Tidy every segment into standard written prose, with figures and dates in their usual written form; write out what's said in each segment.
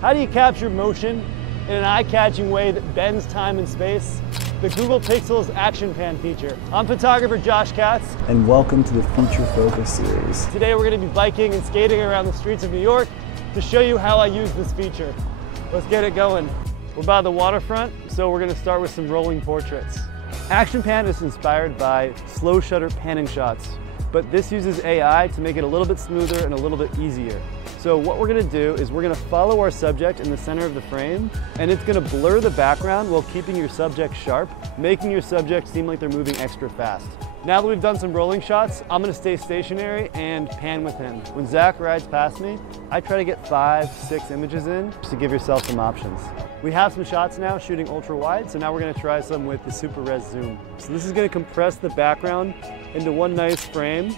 How do you capture motion in an eye-catching way that bends time and space? The Google Pixel's Action Pan feature. I'm photographer Josh Katz. And welcome to the Feature Focus series. Today we're going to be biking and skating around the streets of New York to show you how I use this feature. Let's get it going. We're by the waterfront, so we're going to start with some rolling portraits. Action Pan is inspired by slow shutter panning shots, but this uses AI to make it a little bit smoother and a little bit easier. So what we're going to do is we're going to follow our subject in the center of the frame, and it's going to blur the background while keeping your subject sharp, making your subject seem like they're moving extra fast. Now that we've done some rolling shots, I'm going to stay stationary and pan with him. When Zach rides past me, I try to get 5-6 images in just to give yourself some options. We have some shots now shooting ultra wide, so now we're going to try some with the super res zoom. So this is going to compress the background into one nice frame.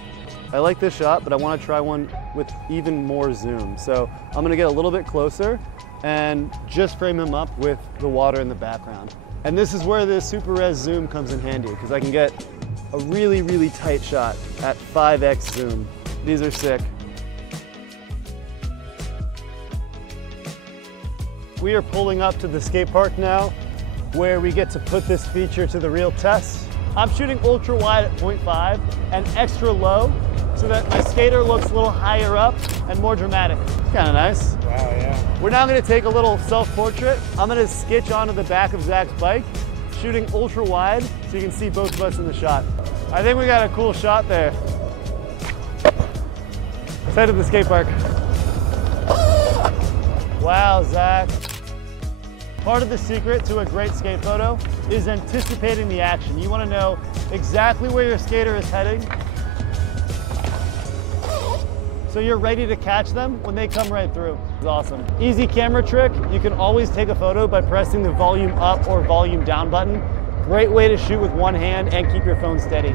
I like this shot, but I want to try one with even more zoom. So I'm going to get a little bit closer and just frame him up with the water in the background. And this is where the super res zoom comes in handy, because I can get a really, really tight shot at 5x zoom. These are sick. We are pulling up to the skate park now, where we get to put this feature to the real test. I'm shooting ultra wide at 0.5 and extra low, so that my skater looks a little higher up and more dramatic. Kind of nice. Wow, yeah. We're now going to take a little self-portrait. I'm going to sketch onto the back of Zach's bike, shooting ultra wide so you can see both of us in the shot. I think we got a cool shot there. Let's head to the skate park. Wow, Zach. Part of the secret to a great skate photo is anticipating the action. You want to know exactly where your skater is heading, so you're ready to catch them when they come right through. It's awesome. Easy camera trick, you can always take a photo by pressing the volume up or volume down button. Great way to shoot with one hand and keep your phone steady.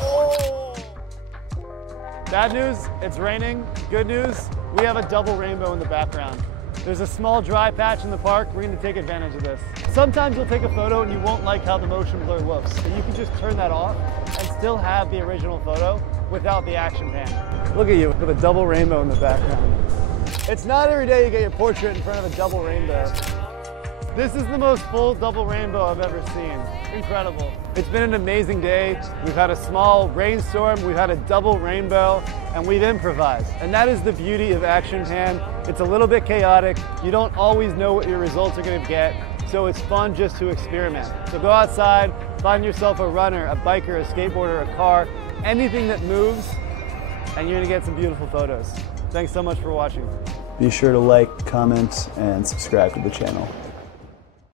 Oh. Bad news, it's raining. Good news, we have a double rainbow in the background. There's a small dry patch in the park. We're going to take advantage of this. Sometimes you'll take a photo and you won't like how the motion blur looks. So you can just turn that off and still have the original photo without the action pan. Look at you with a double rainbow in the background. It's not every day you get your portrait in front of a double rainbow. This is the most full double rainbow I've ever seen. Incredible. It's been an amazing day. We've had a small rainstorm, we've had a double rainbow, and we've improvised. And that is the beauty of Action Pan. It's a little bit chaotic. You don't always know what your results are going to get, so it's fun just to experiment. So go outside, find yourself a runner, a biker, a skateboarder, a car, anything that moves, and you're going to get some beautiful photos. Thanks so much for watching. Be sure to like, comment, and subscribe to the channel.